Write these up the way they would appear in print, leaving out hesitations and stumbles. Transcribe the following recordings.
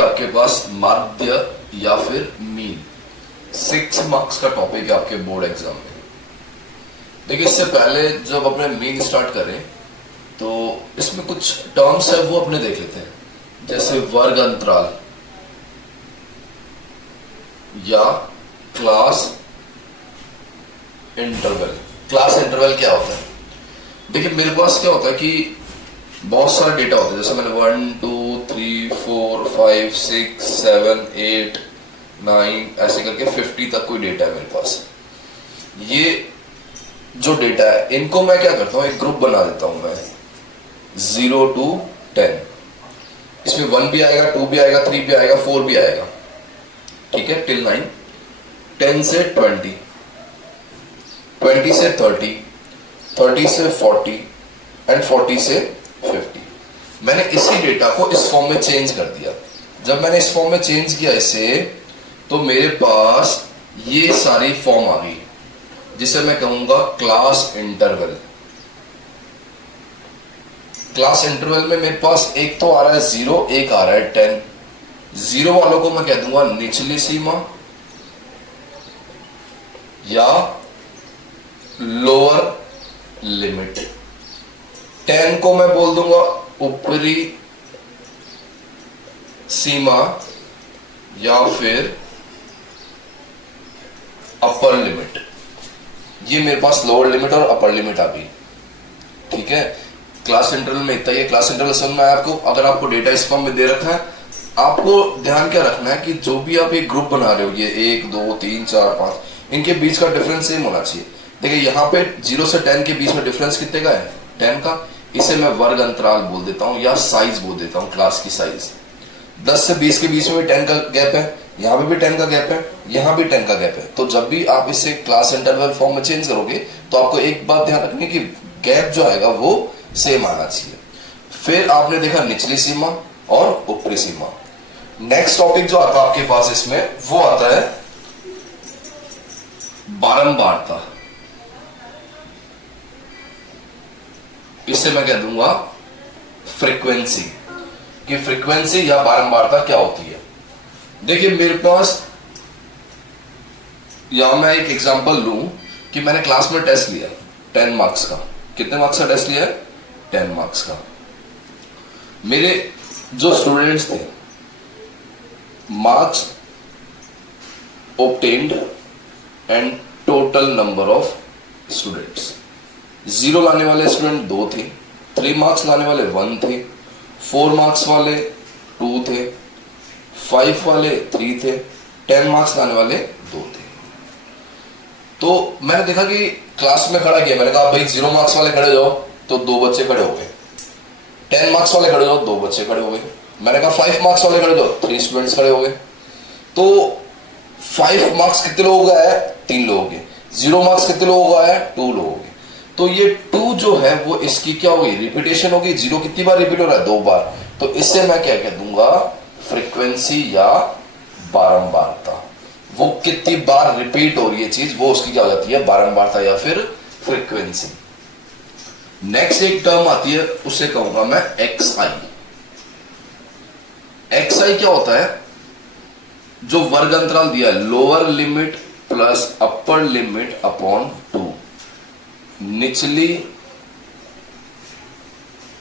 है आपके पास माध्य या फिर मीन। 6 मार्क्स का टॉपिक है आपके बोर्ड एग्जाम में। देखिए, इससे पहले जब अपने मीन स्टार्ट करें तो इसमें कुछ टर्म्स है वो अपने देख लेते हैं, जैसे वर्ग अंतराल या क्लास इंटरवल। क्लास इंटरवल क्या होता है? देखिए, मेरे पास क्या होता है कि बहुत सारा डेटा होता है, जैसे मैंने 1 2 3 4 5 6 7 8 9 ऐसे करके 50 तक कोई डेटा है मेरे पास। ये जो डेटा है इनको मैं क्या करता हूं, एक ग्रुप बना देता हूं मैं 0 to 10। इसमें 1 भी आएगा, 2 भी आएगा, 3 भी आएगा, 4 भी आएगा, ठीक है, टिल 9। 10 से 20, 20 से 30, 30 से 40 एंड 40 से 50। मैंने इसी डेटा को इस फॉर्म में चेंज कर दिया। जब मैंने इस फॉर्म में चेंज किया इसे, तो मेरे पास ये सारी फॉर्म आ गई, जिसे मैं कहूंगा क्लास इंटरवल। क्लास इंटरवल में मेरे पास एक तो आ रहा है 0, एक आ रहा है 10। 0 वालों को मैं कह दूंगा निचली सीमा या लोअर लिमिट। 10 को मैं बोल दूंगा ऊपरी सीमा या फिर अपर लिमिट। ये मेरे पास लोअर लिमिट और अपर लिमिट आ गई, ठीक है। क्लास इंटरवल में इतना ही है। क्लास इंटरवल समझ में आया आपको? अगर आपको डेटा इस फॉर्म में दे रखा है, आपको ध्यान क्या रखना है कि जो भी आप एक ग्रुप बना रहे हो, ये 1 2 3 4 5, इनके बीच का डिफरेंस सेम होना चाहिए। देखिए, यहाँ पे 0 से 10 के बीच में डिफरेंस कितने का है? 10 का। इसे मैं वर्ग अंतराल बोल देता हूं या साइज बोल देता हूं, क्लास की साइज। 10 से 20 के बीच में भी 10 का गैप है, यहां पे भी 10 का गैप है, यहां भी 10 का गैप है। तो जब भी आप इसे क्लास इंटरवल फॉर्म में चेंज करोगे तो आपको एक बात ध्यान रखनी कि गैप जो आएगा वो सेम आना चाहिए। फिर आपने देखा निचली सीमा और ऊपरी सीमा। नेक्स्ट टॉपिक जो आता है आपके पास इसमें, वो आता है बारंबारता। इसे मैं कह दूंगा फ्रीक्वेंसी, कि फ्रीक्वेंसी या बारंबारता क्या होती है। देखिए, मेरे पास या मैं एक एग्जांपल लूं कि मैंने क्लास में टेस्ट लिया 10 मार्क्स का। कितने मार्क्स का टेस्ट लिया है? 10 मार्क्स का। मेरे जो स्टूडेंट्स थे, marks obtained and total number of students. 0 लाने वाले स्टूडेंट 2 थे, 3 मार्क्स लाने वाले 1 थे, 4 मार्क्स वाले 2 थे, 5 वाले 3 थे, 10 मार्क्स लाने वाले 2 थे। तो मैंने देखा कि क्लास में खड़ा किया, मैंने कहा भाई 0 मार्क्स वाले खड़े जाओ, तो 2 बच्चे खड़े हो गए। 10 मार्क्स वाले खड़े जाओ, 2 बच्चे खड़े हो गए। मैंने कहा 5 मार्क्स वाले खड़े जाओ, 3 स्टूडेंट्स खड़े हो गए। तो 5 मार्क्स कितने लोगों का है? 3 लोगों के। 0 मार्क्स कितने लोगों का है? 2 लोगों के। तो ये 2 जो है वो इसकी क्या होगी? रिपीटेशन होगी। 0 कितनी बार रिपीट हो रहा है? 2 बार। तो इससे मैं क्या कह दूंगा? फ्रीक्वेंसी या बारंबारता। वो कितनी बार रिपीट हो रही है चीज, वो उसकी क्या हो जाती है? बारंबारता या फिर फ्रीक्वेंसी। नेक्स्ट एक टर्म आती है, उसे कहूंगा मैं XI। XI क्या होता है? जो वर्ग अंतराल दिया है, lower limit plus upper limit upon 2। निचली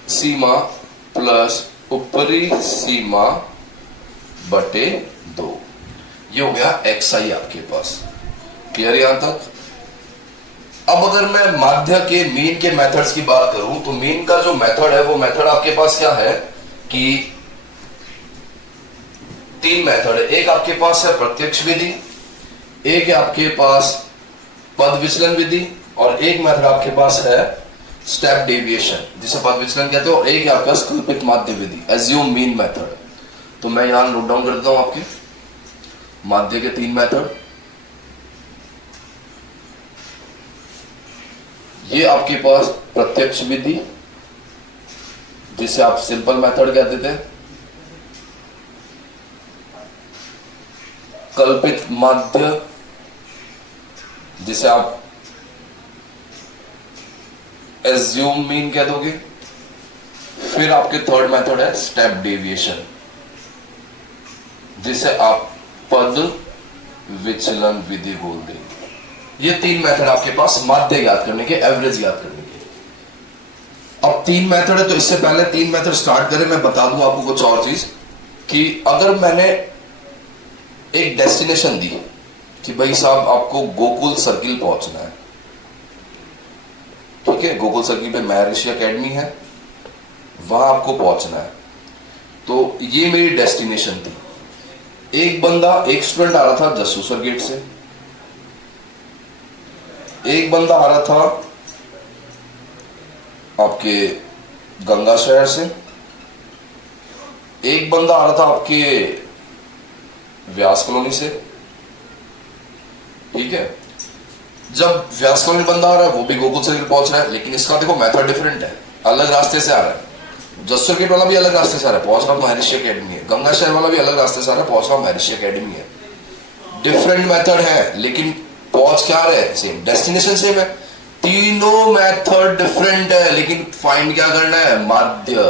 सीमा प्लस ऊपरी सीमा बटे 2। ये हो गया XI आपके पास। क्लियर यहां तक? अब अगर मैं माध्य के, मीन के मेथड्स की बात करूं, तो मीन का जो मेथड है वो मेथड आपके पास क्या है कि 3 मेथड है। एक आपके पास है प्रत्यक्ष विधि, एक है आपके पास पद विचलन विधि, और एक मेथड आपके पास है स्टेप डेविएशन, जिसे पद विचलन कहते हो, और एक है आपका कल्पित माध्य विधि, एज्यूम मीन मेथड। तो मैं यहां नोट डाउन कर देता हूं आपके माध्य के 3 मेथड। ये आपके पास प्रत्यक्ष विधि, जिसे आप सिंपल मेथड कहते थे, कल्पित माध्य, जिसे आप एज्यूम मीन कह दोगे। फिर आपके थर्ड मेथड है स्टेप डेविएशन। जिसे आप पद विचलन विधि बोल देंगे। ये 3 मेथड आपके पास माध्य ज्ञात करने के, एवरेज ज्ञात करने के। अब 3 मेथड है, तो इससे पहले 3 मेथड स्टार्ट करें मैं बता दूं आपको कुछ और चीज कि अगर मैंने एक डेस्टिनेशन दी कि भाई साहब आपको गोकुल सर्किल पहुंचना है, ठीक है, गोकुल सर्किल पे महर्षि एकेडमी है, वहां आपको पहुंचना है, तो ये मेरी डेस्टिनेशन थी। एक स्टूडेंट आ रहा था जसूसर गेट से, एक बंदा आ रहा था आपके गंगा शहर से, एक बंदा आ रहा था आपके व्यास कॉलोनी से, ठीक है। जब व्यास कॉलोनी बंदा आ रहा है वो भी गोकुल सर्किल पहुंच रहा है, लेकिन इसका देखो मेथड डिफरेंट है, अलग रास्ते से आ रहा है। जसूसर गेट वाला भी अलग रास्ते से आ रहा है, पहुंच रहा महर्षि एकेडमी है। गंगा शहर वाला भी अलग रास्ते से आ रहा है, पहुंच रहा महर्षि एकेडमी है। डिफरेंट मेथड है, लेकिन पहुंच क्या रहे हैं, सेम, डेस्टिनेशन सेम है। तीनों मेथड डिफरेंट है, लेकिन फाइंड क्या करना है, माध्य।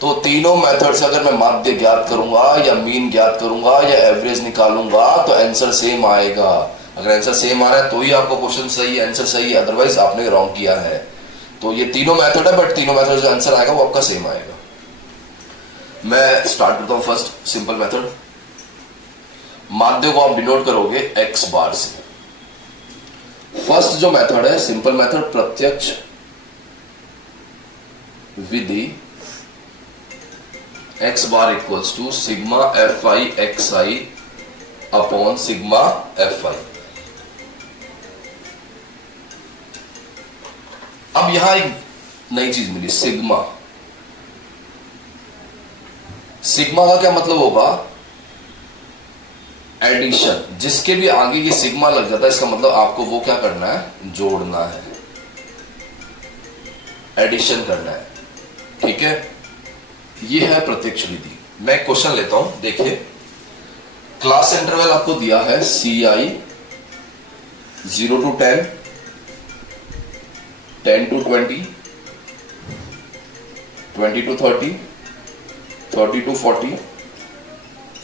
तो तीनों मेथड से अगर मैं माध्य ज्ञात करूंगा या मीन ज्ञात करूंगा या एवरेज निकालूंगा तो आंसर सेम आएगा। अगर आंसर सेम आ रहा है तो ही आपका क्वेश्चन सही है, आंसर सही है, अदरवाइज आपने रॉन्ग किया है। तो ये तीनों मेथड है, बट तीनों मेथड जो आंसर आएगा वो आपका सेम आएगा। मैं स्टार्ट करता हूं फर्स्ट सिंपल मेथड। माध्य को आप डिनोट करोगे एक्स बार से। फर्स्ट जो मेथड है सिंपल मेथड, प्रत्यक्ष विधि, x bar equals to sigma f I x i upon sigma f i. अब यहां एक नई चीज मिली, सिग्मा। सिग्मा का क्या मतलब होगा, एडिशन। जिसके भी आगे ये सिग्मा लग जाता है इसका मतलब आपको वो क्या करना है, जोड़ना है, एडिशन करना है, ठीक है। ये है प्रत्यक्ष विधि। मैं क्वेश्चन लेता हूं, देखिए क्लास इंटरवल आपको दिया है सी आई 0 to 10, 10 to 20, 20 to 30, 30 to 40,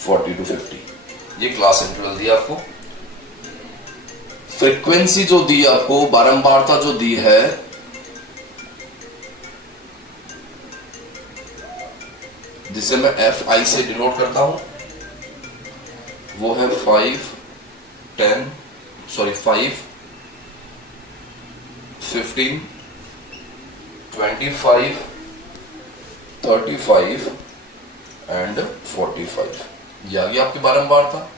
40 to 50। ये क्लास इंटरवल दिया आपको। फ्रीक्वेंसी जो दी आपको, बारंबारता जो दी है, जिसे मैं एफ आई से डिनोट करता हूं, वो है 5, 15, 25, 35 एंड 45। ये आ गया आपकी बारंबारता।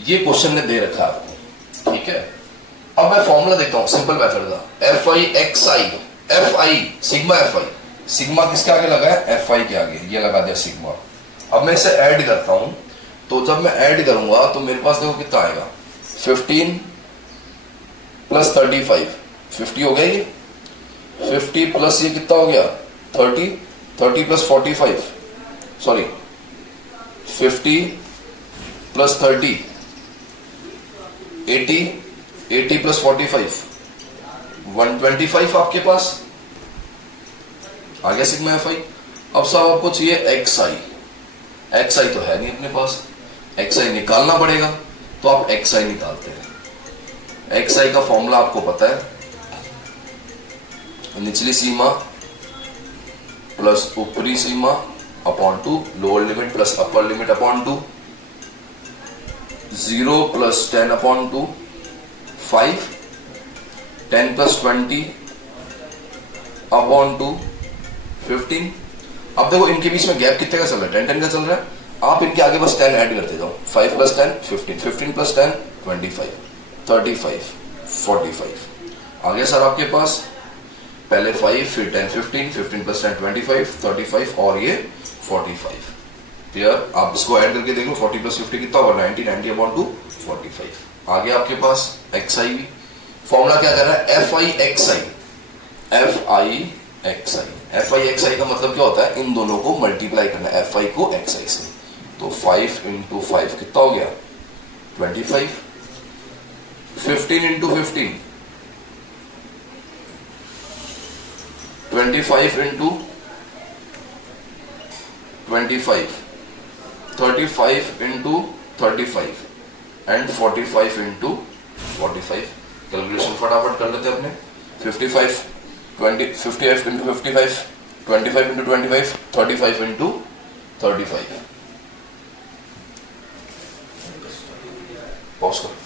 ये क्वेश्चन ने दे रखा है आपको, ठीक है। अब मैं फॉर्मूला देखता हूं सिंपल मेथड का, F I x I, F I sigma f I, sigma किसके आगे लगा है, एफ आई के आगे, ये लगा दिया सिग्मा। अब मैं इसे ऐड करता हूं, तो जब मैं ऐड करूंगा तो मेरे पास देखो कितना आएगा, 15 प्लस 35, 50 हो गया ये, 50 प्लस ये कितना हो गया, 30, 30 प्लस 45, सॉरी 50 प्लस 30, 80, 80 प्लस 45, 125 आपके पास आ गया सिग्मा एफ आई। अब साहब आपको चाहिए एक्स आई, एक्स आई तो है नहीं अपने पास, एक्स आई निकालना पड़ेगा, तो आप एक्स आई निकालते हैं। एक्स आई का फॉर्मूला आपको पता है, निचली सीमा प्लस ऊपरी सीमा upon 2, lower limit plus upper limit upon 2, 0 plus 10 upon 2, 5, 10 plus 20 upon 2, 15। अब देखो इनके बीच में गैप कितने का चल रहा है, 10 10 का चल रहा है। आप इनके आगे बस 10 ऐड करते जाओ, 5 प्लस 10 15, 15 प्लस 10 25, 35, 45 आ गया सर आपके पास। पहले 5 फिर 10 15, 15 प्लस 10 25, 35 और ये 45। क्लियर, आप इसको ऐड करके देख लो, 40 प्लस 50 कितना होगा, 90, 90 अपॉन 2 45 आ गया आपके पास एक्स आई। फॉर्मूला क्या कर रहा है, F I x I, F I x I. F I x I का मतलब क्या होता है, इन दोनों को मल्टीप्लाई करना, एफ आई को एक्स आई से। तो 5 इंटू 5 कितना हो गया, 25, 15 into 15, 25 into 25, 35 into 35 and 45 into 45। Calculation फटाफट कर लेते हैं अपने। 55 55 into 55, 25 into 25, 35 into 35। पॉज कर।